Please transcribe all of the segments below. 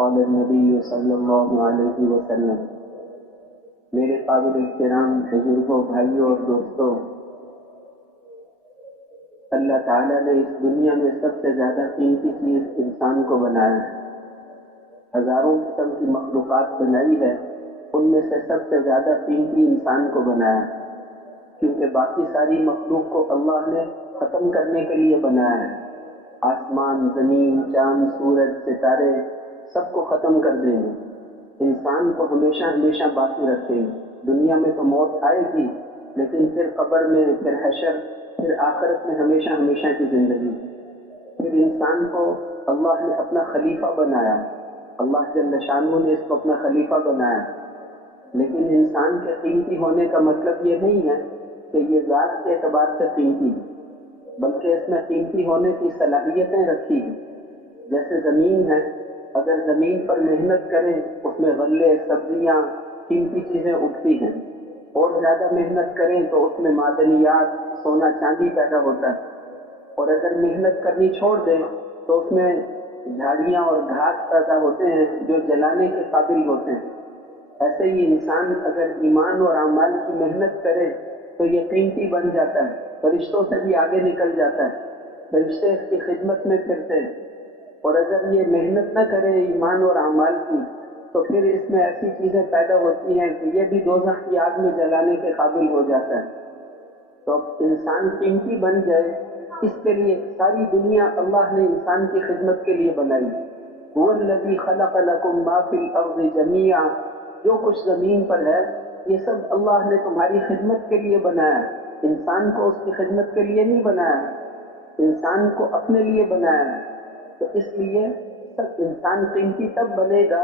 قال النبی صلی اللہ علیہ وسلم۔ میرے قابل احترام بزرگوں، بھائیوں اور دوستوں، اللہ تعالیٰ نے اس دنیا میں سب سے زیادہ قیمتی چیز انسان کو بنایا ہے۔ ہزاروں قسم کی مخلوقات بنائی ہے، ان میں سے سب سے زیادہ قیمتی انسان کو بنایا ہے، کیونکہ باقی ساری مخلوق کو اللہ نے ختم کرنے کے لیے بنایا ہے۔ آسمان، زمین، چاند، سورج، ستارے سب کو ختم کر دیں گے، انسان کو ہمیشہ ہمیشہ باقی رکھیں گے۔ دنیا میں تو موت آئے گی، لیکن پھر قبر میں، پھر حشر، پھر آخرت میں ہمیشہ ہمیشہ کی زندگی۔ پھر انسان کو اللہ نے اپنا خلیفہ بنایا، اللہ جل شانہ نے اس کو اپنا خلیفہ بنایا۔ لیکن انسان کے قیمتی ہونے کا مطلب یہ نہیں ہے کہ یہ ذات کے اعتبار سے قیمتی ہے، بلکہ اس میں قیمتی ہونے کی صلاحیتیں رکھی ہیں۔ جیسے زمین ہے، اگر زمین پر محنت کریں اس میں غلے، سبزیاں، قیمتی چیزیں اگتی ہیں، اور زیادہ محنت کریں تو اس میں معدنیات، سونا چاندی پیدا ہوتا ہے، اور اگر محنت کرنی چھوڑ دیں تو اس میں جھاڑیاں اور گھاس پیدا ہوتے ہیں جو جلانے کے قابل ہوتے ہیں۔ ایسے ہی انسان اگر ایمان اور اعمال کی محنت کرے تو یہ قیمتی بن جاتا ہے، فرشتوں سے بھی آگے نکل جاتا ہے، فرشتے اس کی خدمت میں پھرتے ہیں۔ اور اگر یہ محنت نہ کرے ایمان اور اعمال کی تو پھر اس میں ایسی چیزیں پیدا ہوتی ہیں کہ یہ بھی دوزخ کی آگ میں جلانے کے قابل ہو جاتا ہے۔ تو اب انسان قیمتی بن جائے، اس کے لیے ساری دنیا اللہ نے انسان کی خدمت کے لیے بنائی۔ هو الذی خلق لکم ما فی الارض جمیعا، جو کچھ زمین پر ہے یہ سب اللہ نے تمہاری خدمت کے لیے بنایا۔ انسان کو اس کی خدمت کے لیے نہیں بنایا، انسان کو اپنے لیے بنایا ہے۔ تو اس لیے سب انسان قیمتی تب بنے گا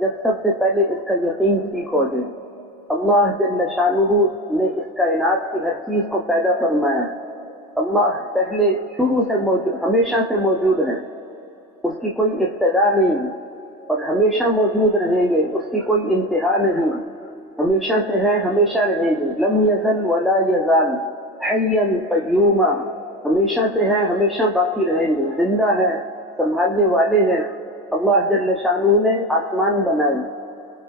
جب سب سے پہلے اس کا یقین ٹھیک ہو جائے۔ اللہ جل شانہ نے اس کائنات کی ہر چیز کو پیدا فرمایا۔ اللہ پہلے شروع سے موجود، ہمیشہ سے موجود ہے، اس کی کوئی ابتدا نہیں، اور ہمیشہ موجود رہیں گے، اس کی کوئی انتہا نہیں، ہمیشہ سے ہے، ہمیشہ رہیں گے۔ لم یزل ولا یزال حیا قیوما، ہمیشہ سے ہے، ہمیشہ باقی رہیں گے، زندہ ہے، سنبھالنے والے ہیں۔ اللہ جل شانہ نے آسمان بنائے،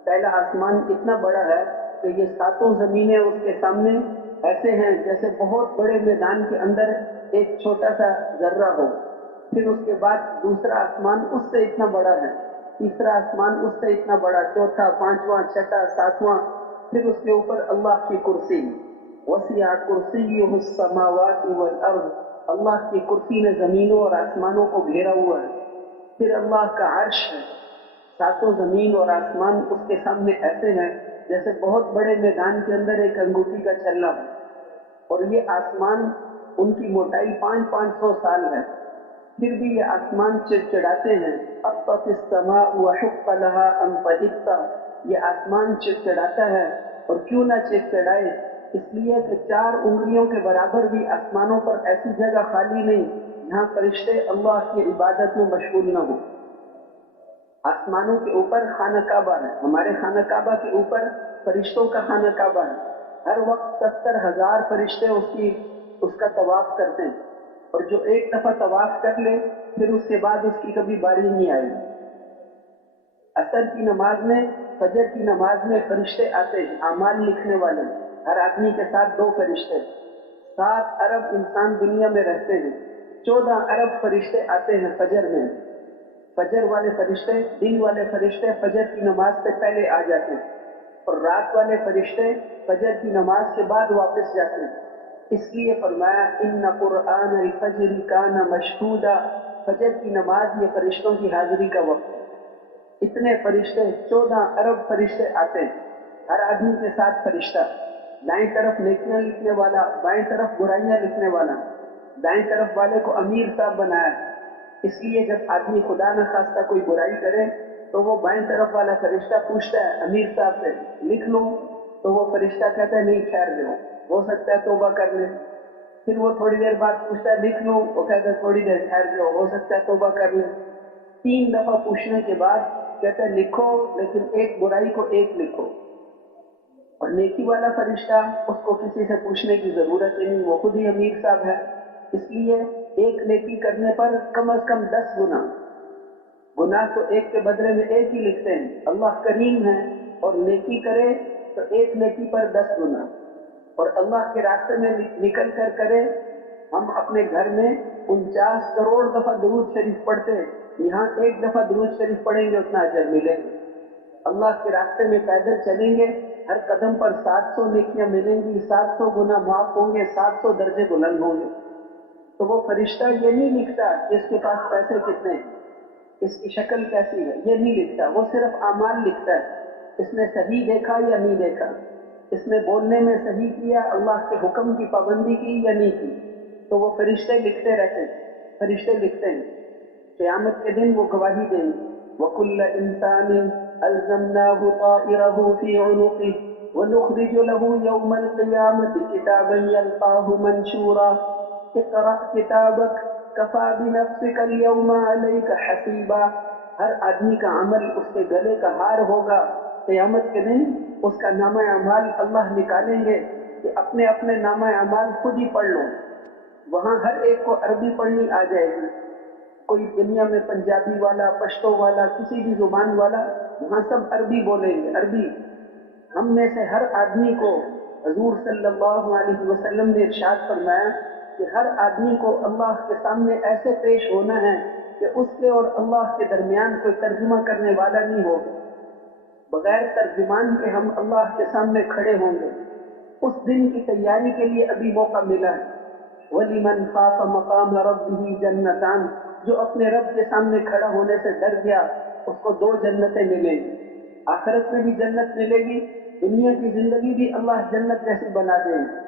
پہلا آسمان اتنا بڑا ہے کہ یہ ساتوں زمینیں اس کے سامنے ایسے ہیں جیسے بہت بڑے میدان کے اندر ایک چھوٹا سا ذرہ ہو۔ پھر اس کے بعد دوسرا آسمان اس سے اتنا بڑا ہے، تیسرا آسمان اس سے اتنا بڑا، چوتھا، پانچواں، چھٹا، ساتواں، پھر اس کے اوپر اللہ کی کرسی۔ وسع کرسیہ السماوات والارض، اللہ کی کرسی نے زمینوں اور آسمانوں کو گھیرا ہوا ہے۔ پھر اللہ کا عرش ہے، ساتوں زمین اور آسمان اس کے سامنے ایسے ہیں جیسے بہت بڑے میدان کے اندر ایک انگوٹھی کا چھلا ہے، اور یہ آسمان ان کی موٹائی 500 سال ہے، پھر بھی یہ آسمان چڑچڑاتے ہیں۔ اطت السماء وحق لها ان تغط، یہ آسمان چڑچڑاتا ہے، اور کیوں نہ چڑچڑائے، اس لیے کہ 4 انگلیوں کے برابر بھی آسمانوں پر ایسی جگہ خالی نہیں جہاں فرشتے اللہ کی عبادت میں مشغول نہ ہوں۔ آسمانوں کے اوپر خانہ کعبہ ہے، ہمارے خانہ کعبہ کے اوپر فرشتوں کا خانہ کعبہ ہے، ہر وقت 70,000 فرشتے اس کا طواف کرتے ہیں، اور جو ایک دفعہ طواف کر لے پھر اس کے بعد اس کی کبھی باری نہیں آئی۔ عصر کی نماز میں، فجر کی نماز میں فرشتے آتے ہیں، اعمال لکھنے والے، ہر آدمی کے ساتھ 2 فرشتے۔ 7 ارب انسان دنیا میں رہتے ہیں، 14 ارب فرشتے آتے ہیں فجر میں۔ فجر والے فرشتے، دن والے فرشتے فجر کی نماز سے پہلے آ جاتے ہیں، اور رات والے فرشتے فجر کی نماز کے بعد واپس جاتے ہیں۔ اس لیے فرمایا ان قرآن الفجر کان مشہودا، فجر کی نماز یہ فرشتوں کی حاضری کا وقت ہے۔ اتنے فرشتے، 14 ارب فرشتے آتے ہیں، ہر آدمی کے ساتھ فرشتہ، دائیں طرف نیکیاں لکھنے والا، بائیں طرف برائیاں لکھنے والا۔ دائیں طرف والے کو امیر صاحب بنایا، اس لیے جب آدمی خدا نہ خواستہ کوئی برائی کرے تو وہ بائیں طرف والا فرشتہ پوچھتا ہے امیر صاحب سے لکھ لوں، تو وہ فرشتہ کہتا ہے نہیں ٹھہر جاؤ، ہو سکتا ہے توبہ کر لیں۔ پھر وہ تھوڑی دیر بعد پوچھتا ہے لکھ لوں، وہ کہتا ہے تھوڑی دیر ٹھہر جاؤ، ہو سکتا ہے توبہ کر لیں۔ 3 دفعہ پوچھنے کے بعد کہتا ہے لکھو، لیکن ایک برائی کو ایک لکھو۔ اور نیکی والا فرشتہ، اس کو کسی سے پوچھنے کی ضرورت ہی نہیں، وہ خود ہی امیر صاحب ہے، اس لیے ایک نیکی کرنے پر کم از کم 10 گنا، गुनाह तो एक के बदले में एक ही लिखते हैं। अल्लाह करीम है और नेकी करे तो एक नेकी पर 10 गुना, और अल्लाह के रास्ते में निकल कर करे। हम अपने घर में 49 करोड़ दफा दुरूद शरीफ पढ़ते हैं, यहाँ एक दफा दुरूद शरीफ पढ़ेंगे उतना अजर मिलेगा। अल्लाह के रास्ते में पैदल चलेंगे, हर कदम पर 700 नेकियां मिलेंगी, 700 गुना माफ होंगे, 700 दर्जे बुलंद होंगे। तो वो फरिश्ता ये नहीं लिखता कि इसके पास पैसे कितने हैं, इसकी शक्ल कैसी है, ये नहीं लिखता। वो सिर्फ आमाल लिखता है, इसने सही देखा या नहीं देखा, इसने बोलने में सही किया, अल्लाह के हुक्म की पाबंदी की या नहीं की। तो वो फरिश्ते लिखते रहते हैं, फरिश्ते लिखते हैं। क़यामत के दिन वो गवाही देंगे, वकुल्ल इंसान अल्ज़मनाहु ताइरहु फी उनुक़िहि वनुख़रिजु लहू यौमल क़ियामति किताबन यल्क़ाहु मंशूरा इक़रा किताबक कफ़ा बिनफ़्सिका अल-यौमा अलैका हसीबा। हर आदमी का अमल उसके गले का हार होगा। क़यामत के दिन उसका नामा अमाल अल्लाह निकालेंगे कि अपने अपने नामा अमाल खुद ही पढ़ लो। वहाँ हर एक को अरबी पढ़नी आ जाएगी। कोई दुनिया में पंजाबी वाला, पश्तो वाला, किसी भी जुबान वाला, वहाँ सब अरबी बोलेंगे, अरबी। हम में से हर आदमी को हजूर सल्लल्लाहु अलैहि वसल्लम ने इरशाद फरमाया कि हर आदमी को अल्लाह के सामने ऐसे पेश होना है कि उसके और अल्लाह के दरमियान कोई तर्जुमा करने वाला नहीं हो। बगैर तर्जुमान के हम अल्लाह के सामने खड़े होंगे। उस दिन की तैयारी के लिए अभी मौका मिला है। वलिमन खाफ मकाम रब्बिही जन्नतान, जो अपने रब के सामने खड़ा होने से डर गया उसको 2 जन्नतें मिलेंगी। आखिरत में भी जन्नत मिलेगी, दुनिया की जिंदगी भी अल्लाह जन्नत जैसी बना देंगे।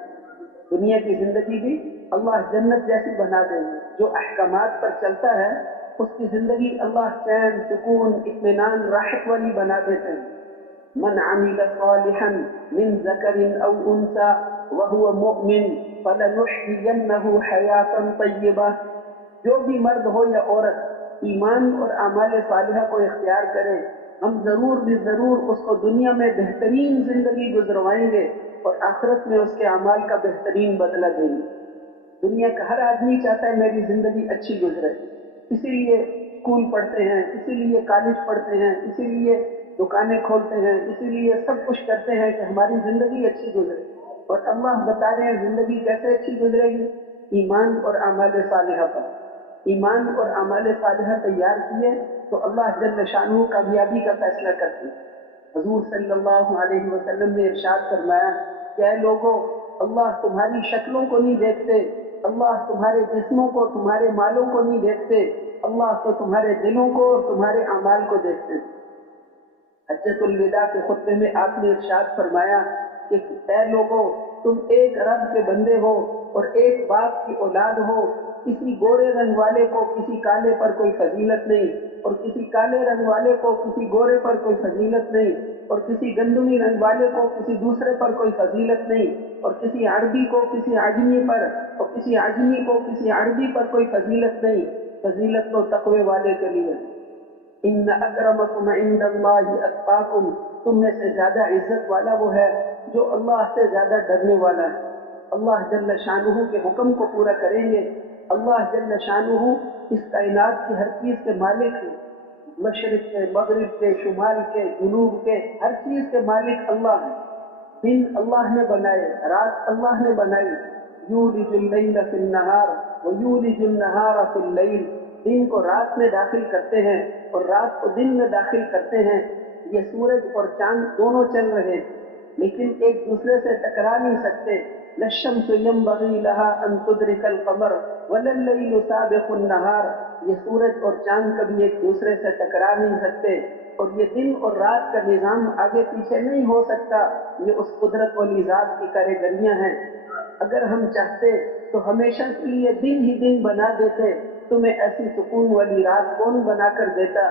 दुनिया की जिंदगी भी अल्लाह जन्नत जैसी बना देंगे। जो अहकामात पर चलता है उसकी जिंदगी अल्लाह चैन, सुकून, इत्मीनान, राहत वाली बना देते हैं। मन अमिल सालिहन मिन ज़करिन औ उन्सा वहुव मुमिन फलनुहयियन्नहु हयातन तय्यबा। जो भी मर्द हो या औरत ईमान और अमाल सालिहा को इख्तियार करे, हम जरूर भी जरूर उसको दुनिया में बेहतरीन जिंदगी गुजरवाएंगे और आखिरत में उसके अमाल का बेहतरीन बदला देंगे। दुनिया का हर आदमी चाहता है मेरी जिंदगी अच्छी गुजरे, इसीलिए स्कूल पढ़ते हैं, इसीलिए कॉलेज पढ़ते हैं, इसीलिए दुकानें खोलते हैं, इसीलिए सब कुछ करते हैं कि हमारी जिंदगी अच्छी गुजरे। और अल्लाह बता रहे हैं जिंदगी कैसे अच्छी गुजरेगी, ईमान और अमाल सालिहा पर। ईमान और अमाल सालिहा तैयार किए तो अल्लाह जल्ल शानहू कामयाबी का फैसला करते हैं। हजूर सल्लल्लाहु अलैहि वसल्लम ने इरशाद फरमाया, क्या लोगों, अल्लाह तुम्हारी शक्लों को नहीं देखते, अल्लाह तुम्हारे जिस्मों को, तुम्हारे मालों को नहीं देखते, अल्लाह तो तुम्हारे दिलों को और तुम्हारे अमाल को देखते। हज्जतुल विदा के खुतबे में आपने इरशाद फरमाया कि ऐ लोगों, तुम एक रब के बंदे हो और एक बाप की औलाद हो। किसी गोरे रंग वाले को किसी काले पर कोई फजीलत नहीं, और किसी काले रंग वाले को किसी गोरे पर कोई फजीलत नहीं, और किसी गंदुमी रंग वाले को किसी दूसरे पर कोई फजीलत नहीं, और किसी अरबी को किसी आजमी पर, और किसी आजमी को किसी अरबी पर कोई फजीलत नहीं। फजीलत तो तकवे वाले के लिए। इन्न अकरमकुम इंदल्लाहि अत्काकुम, तुम में से ज्यादा इज्जत वाला वो है जो अल्लाह से ज्यादा डरने वाला है। अल्लाह जल्ल शानुहु के हुक्म को पूरा करेंगे। अल्लाह जल्ल शानुहु इस कायनात की हर चीज के मालिक है। मशरिक के, मगरिब के, शुमाल के, जुनूब के, हर चीज के मालिक अल्लाह है। दिन अल्लाह ने बनाए, रात अल्लाह ने बनाई। यूलिजुल लैल फिन नहार व यूलिजुन नहार फिल लैल, दिन को रात में दाखिल करते हैं और रात को दिन में दाखिल करते हैं। ये सूरज और चांद दोनों चल रहे हैं लेकिन एक दूसरे से टकरा नहीं सकते। लश्शम्सु यंबग़ी लहा अन तुदरिकल क़मर वलल्लैलु साबिक़ुन नहार, ये सूरज और चांद कभी एक दूसरे से टकरा नहीं सकते और ये दिन और रात का निजाम आगे पीछे नहीं हो सकता। ये उस कुदरत वाली ज़ात की कारीगरियां हैं। अगर हम चाहते तो हमेशा के लिए दिन ही दिन बना देते, तुम्हें ऐसी सुकून वाली रात कौन बना कर देता।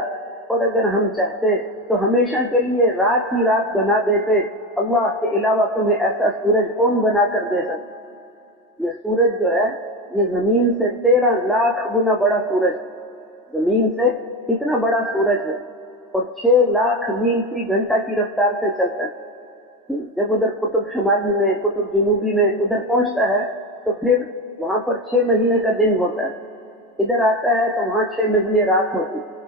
और अगर हम चाहते तो हमेशा के लिए रात ही रात बना देते, अल्लाह के अलावा तुम्हें ऐसा सूरज कौन बना कर दे सकता। ये सूरज जो है ये जमीन से 13 लाख गुना बड़ा सूरज, जमीन से इतना बड़ा सूरज है और 6 लाख मील फी घंटा की रफ्तार से चलता है। जब उधर कुतुब शुमाली में, कुतुब जुनूबी में उधर पहुंचता है तो फिर वहां पर 6 महीने का दिन होता है, इधर आता है तो वहां 6 महीने रात होती है।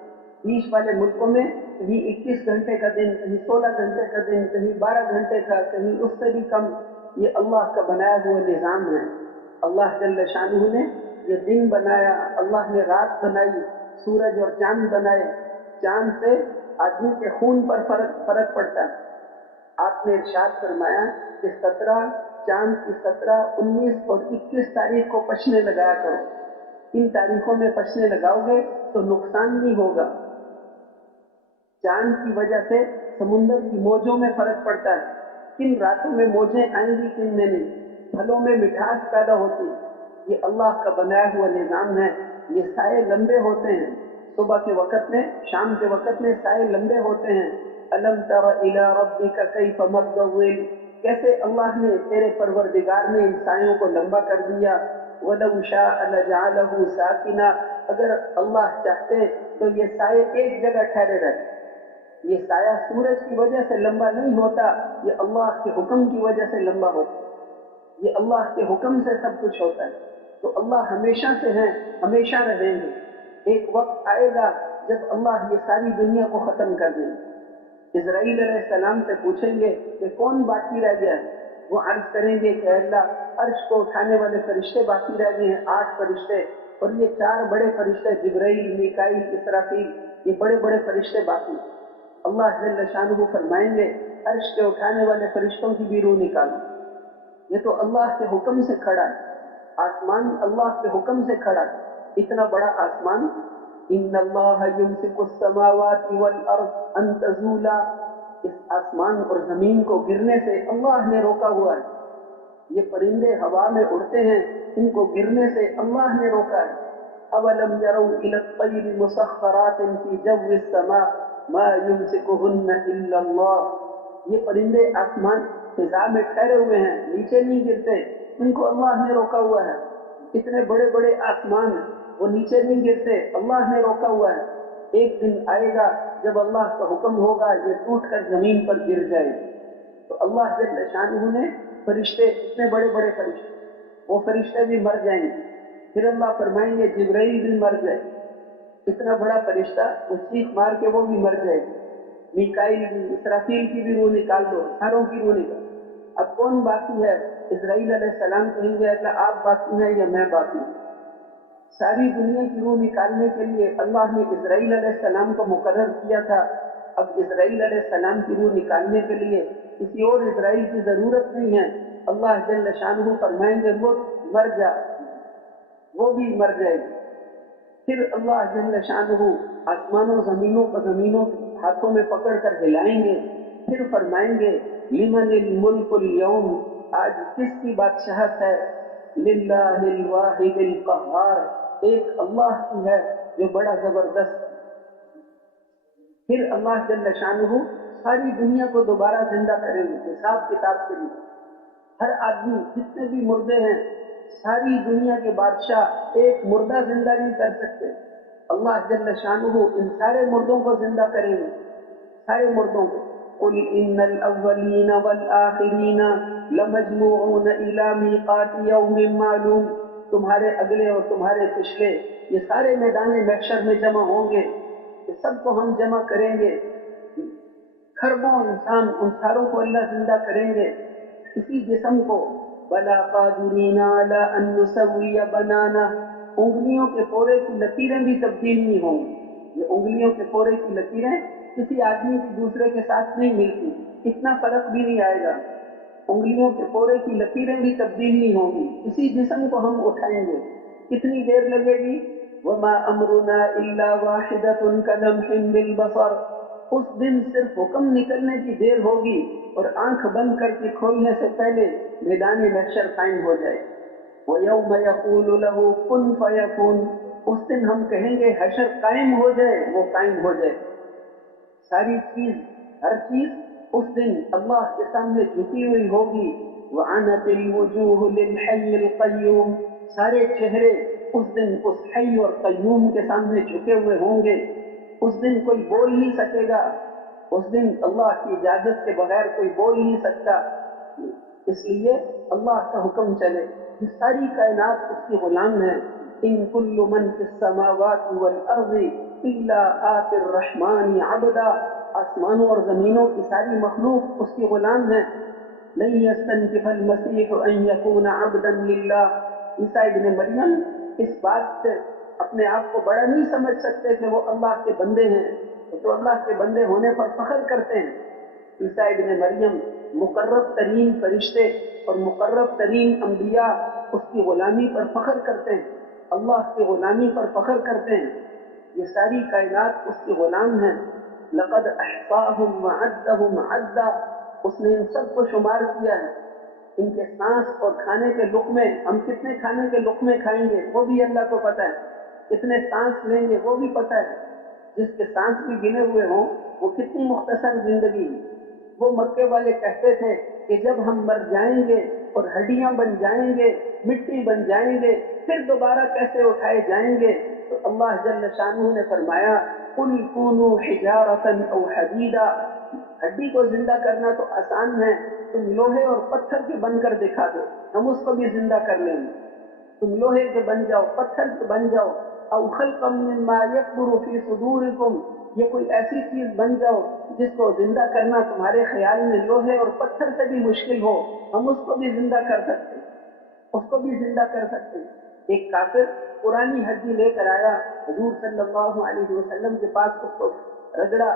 बीच वाले मुल्कों में कहीं 21 घंटे का दिन, कहीं 16 घंटे का दिन, कहीं 12 घंटे का, कहीं उससे भी कम। ये अल्लाह का बनाया हुआ निज़ाम है। अल्लाह जल्ल शानुहु ने ये दिन बनाया, अल्लाह ने रात बनाई, सूरज और चांद बनाए। चांद से आदमी के खून पर फर्क पड़ता है। आपने इरशाद फरमाया कि 17 चांद की 17, 19 और 21 तारीख को पछने लगाया करो। इन तारीखों में पछने लगाओगे तो नुकसान नहीं होगा। चांद की वजह से समुद्र की मौजों में फर्क पड़ता है, किन रातों में मौजें आएंगी, किन में नहीं। फलों में मिठास पैदा होती है। ये अल्लाह का बनाया हुआ निज़ाम है। ये साए लंबे होते हैं, सुबह के वक़्त में, शाम के वक़्त में साए लंबे होते हैं। अलम तरा इला रब्बिका कैफ मद्द ज़िल, कैसे अल्लाह ने, तेरे परवरदिगार ने इन सायों को लंबा कर दिया। वलौ शाअ लजअलहु साकिना, अगर अल्लाह चाहते तो ये साए एक जगह ठहरे रहते। ये साया सूरज की वजह से लंबा नहीं होता, ये अल्लाह के हुक्म की वजह से लंबा होता है। ये अल्लाह के हुक्म से सब कुछ होता है। तो अल्लाह हमेशा से हैं, हमेशा रहेंगे। एक वक्त आएगा जब अल्लाह ये सारी दुनिया को खत्म कर देंगे। इज़राइल अलैहिस्सलाम से पूछेंगे कि कौन बाकी रह गया है। वो अर्ज करेंगे कि अल्लाह, अर्श को उठाने वाले फरिश्ते बाकी रह गए हैं, 8 फरिश्ते, और ये 4 बड़े फरिश्ते जिब्राइल, मीकाईल, इसराफील, ये बड़े बड़े फरिश्ते बाकी। अल्लाह जल्ल शानुहु फरमाएंगे अर्श के उठाने वाले फरिश्तों की भी रूह निकालो। ये तो अल्लाह के हुक्म से खड़ा है। आसमान अल्लाह के हुक्म से खड़ा है। इतना बड़ा आसमान, इन्नल्लाह युमसिकुस समावाति वल अर्द अन तज़ूला, इस आसमान और जमीन को गिरने से अल्लाह ने रोका हुआ है। ये परिंदे हवा में उड़ते हैं, इनको गिरने से अल्लाह ने रोका है। अवलम यरौ इला तैरि मुसख्खरातिन फी जव्विस समा मा युमसिकुहुन्ना इल्ला अल्लाह, ये परिंदे आसमान फिजा में ठहरे हुए हैं, नीचे नहीं गिरते, इनको अल्लाह ने रोका हुआ है। इतने बड़े बड़े आसमान, वो नीचे नहीं गिरते, अल्लाह ने रोका हुआ है। एक दिन आएगा जब अल्लाह का हुक्म होगा, ये टूट कर जमीन पर गिर जाएगी। तो अल्लाह जल्ल शानुहु ने फरिश्ते, इतने बड़े बड़े फरिश्ते, वो फरिश्ते भी मर जाएंगे। फिर अल्लाह फरमाएंगे जिब्राइल भी मर जाए। इतना बड़ा फरिश्ता, वो चीख मार के वो भी मर जाए। मीकाईल भी, इसराफील की भी रूह निकाल दो, सारों की रूह निकाल। अब कौन बाकी है? इज़राइल अलैहिस्सलाम कहेंगे अल्लाह आप बाकी हैं या मैं बाकी हूँ? सारी दुनिया की रूह निकालने के लिए अल्लाह ने इज़राइल अलैहिस्सलाम को मुकर्रर किया था। अब इज़राइल अलैहिस्सलाम की रूह निकालने के लिए किसी और इज़राइल की जरूरत नहीं है। अल्लाह जल्ल शानुहु फरमाएंगे वो मर जा, वो भी मर जाएगी। फिर अल्लाह जल्ल शानुहु आसमानों जमीनों को जमीनों हाथों में पकड़कर हिलाएंगे। फिर फरमाएंगे लिमनिल मुल्कुल यौम, आज किसकी बादशाहत है? लिल्लाहिल वाहिदिल क़ह्हार, एक अल्लाह की है जो बड़ा जबरदस्त। फिर अल्लाह जल्ल शानुहु सारी दुनिया को दोबारा जिंदा करेंगे हिसाब किताब के लिए। हर आदमी, जितने भी मुर्दे हैं, सारी दुनिया के बादशाह एक मुर्दा जिंदा नहीं कर सकते। अल्लाह जल्ल शानुहु इन सारे मुर्दों को जिंदा करेंगे, सारे मुर्दों को। कुल इन्नल अव्वलीना वल आखिरीना लमजमूऊन इला मीक़ाति यौमिन मालूम, तुम्हारे अगले और तुम्हारे पिछले ये सारे मैदान महशर में जमा होंगे, ये सबको हम जमा करेंगे। खरबों इंसान, उन सारों को अल्लाह जिंदा करेंगे, इसी जिस्म को। वला कादिरीना अला अन नुसव्विय बनाना, उंगलियों के पोरे की लकीरें भी तब्दील नहीं होंगी। ये उंगलियों के पोरे की लकीरें किसी आदमी की दूसरे के साथ नहीं मिलती, इतना फर्क भी नहीं आएगा। उंगलियों के पोरे की लकीरें भी तब्दील नहीं होंगी, इसी जिस्म को हम उठाएंगे। कितनी देर लगेगी? वमा अमरुना इल्ला वाहिदतुन कलम्हिन बिल बसर, उस दिन सिर्फ हुक्म निकलने की देर होगी और आंख बंद करके खोलने से पहले मैदान महशर कायम हो जाए। वयौम यक़ूलु लहू कुन फयकून, उस दिन हम कहेंगे हशर कायम हो जाए, वो कायम हो जाए। सारी चीज, हर चीज उस दिन अल्लाह के सामने झुकी हुई होगी। वअनतिल वुजूह लिल हय्यिल क़य्यूम, सारे चेहरे उस दिन उस हय्य और क़य्यूम के सामने झुके हुए होंगे। उस दिन कोई बोल नहीं सकेगा, उस दिन अल्लाह की इजाजत के बगैर कोई बोल नहीं सकता, इसलिए अल्लाह का हुक्म चले। सारी कायनात उसकी गुलाम है। इन कुल्लु मन फिस समावाति वल अर्ज़ि, इल्ला आतिर रहमानी अबदा, आसमानों और ज़मीनों की सारी मखलूक उसकी गुलाम है। लन यस्तनकिफल मसीह अन यकून अब्दन लिल्लाह। ईसा इब्न मरियम इस बात से अपने आप को बड़ा नहीं समझ सकते कि वो अल्लाह के बंदे हैं, तो अल्लाह के बंदे होने पर फख्र करते हैं। ईसा इब्न मरियम मुकर्रब तरीन फरिश्ते और मुकर्रब तरीन अंबिया उसकी गुलामी पर फख्र करते हैं, अल्लाह की गुलामी पर फख्र करते हैं। ये सारी कायनात उसके गुलाम हैं। लक़द अहसाहुम व अद्दहुम अद्दा, उसने इन सबको शुमार किया है। इनके सांस और खाने के लुक़मे, हम कितने खाने के लुक़मे खाएंगे वो भी अल्लाह को पता है, कितने सांस लेंगे वो भी पता है। जिसके सांस भी गिने हुए हों वो कितनी मुख्तसर जिंदगी। वो मक्के वाले कहते थे कि जब हम मर जाएंगे और हड्डियां बन जाएंगे, मिट्टी बन जाएंगे, फिर दोबारा कैसे उठाए जाएंगे? तो अल्लाह जल्ल शानहू ने फरमाया, कुल कूनू हिजारतन औ हदीदा, हड्डी को जिंदा करना तो आसान है, तुम लोहे और पत्थर के बनकर दिखा दो, हम उसको भी जिंदा कर लेंगे। तुम लोहे के बन जाओ, पत्थर के बन जाओ। औ खल्क़म मिम्मा यकबुरु फी सुदूरिकुम, ये कोई ऐसी चीज बन जाओ जिसको जिंदा करना तुम्हारे ख्याल में लोहे और पत्थर से भी मुश्किल हो, हम उसको भी जिंदा कर सकते हैं, उसको भी जिंदा कर सकते हैं। एक काफिर पुरानी हड्डी लेकर आया हुजूर सल्लल्लाहु अलैहि वसल्लम के पास, उसको रगड़ा,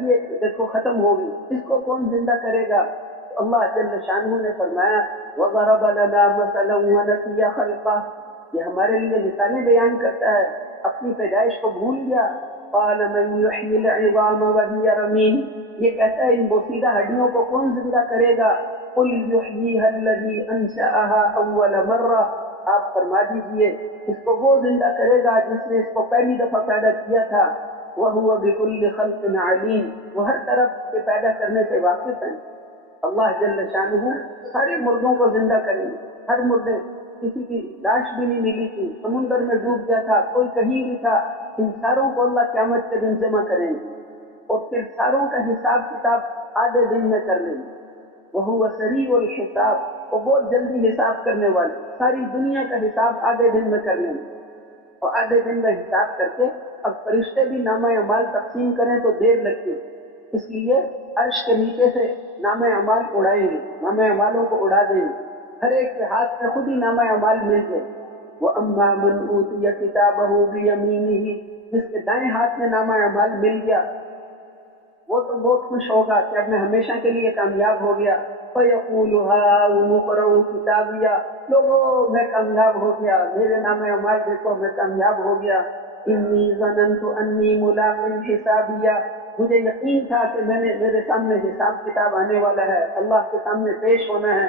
ये देखो खत्म होगी, इसको कौन जिंदा करेगा? तो अल्लाह जल्ल शानहू ने फरमाया, वज़रब लना मसलन व नसिया खल्क़ह, ये हमारे लिए मिसालें बयान करता है, अपनी पैदाइश को भूल गया। क़ाल मन युह्यिल इज़ाम व हिय रमीम, ये कहता है इन बोसीदा हड्डियों को कौन जिंदा करेगा? कुल युह्यीहा अल्लज़ी अंशअहा अव्वल मर्रा, आप फरमा दीजिए इसको वो जिंदा करेगा जिसने इसको पहली दफा पैदा किया था। वह हुवा बिकुल्लि खल्क़िन अलीम, वो हर तरफ से पैदा करने से वाकिफ है। अल्लाह जल्ल शानहू सारे मुर्दों को जिंदा करेंगे, हर मुर्दे, किसी की लाश भी नहीं मिली थी, समुंदर में डूब गया था, कोई कहीं भी था, इन सारों को अल्लाह क़यामत के दिन जमा करेंगे और फिर सारों का हिसाब किताब आधे दिन में कर लेंगे। वहुवा सरीउल हिसाब, वो बहुत जल्दी हिसाब करने वाले, सारी दुनिया का हिसाब आधे दिन में कर लेंगे। और आधे दिन का हिसाब करके अब फरिश्ते भी नामा अमाल तकसीम करें तो देर लगती है, इसलिए अर्श के नीचे से नामा अमाल उड़ाएंगे, नामा अमालों को उड़ा देंगे, हर एक के हाथ में खुद ही नामा अमाल मिल जाए। वो अम्मा मन ऊतिया किताबहू बियमीनिही, जिसके दाएं हाथ में नामा अमाल मिल गया वो तो बहुत खुश होगा कि अब मैं हमेशा के लिए कामयाब हो गया। फयक़ूलु हाउम इक़रऊ किताबिया, लोगों मैं कामयाब हो गया, मेरे नामे अमाल देखो मैं कामयाब हो गया। इन्नी ज़ननतु अन्नी मुलाक़िन हिसाबिया, मुझे यकीन था कि मेरे सामने हिसाब किताब आने वाला है, अल्लाह के सामने पेश होना है।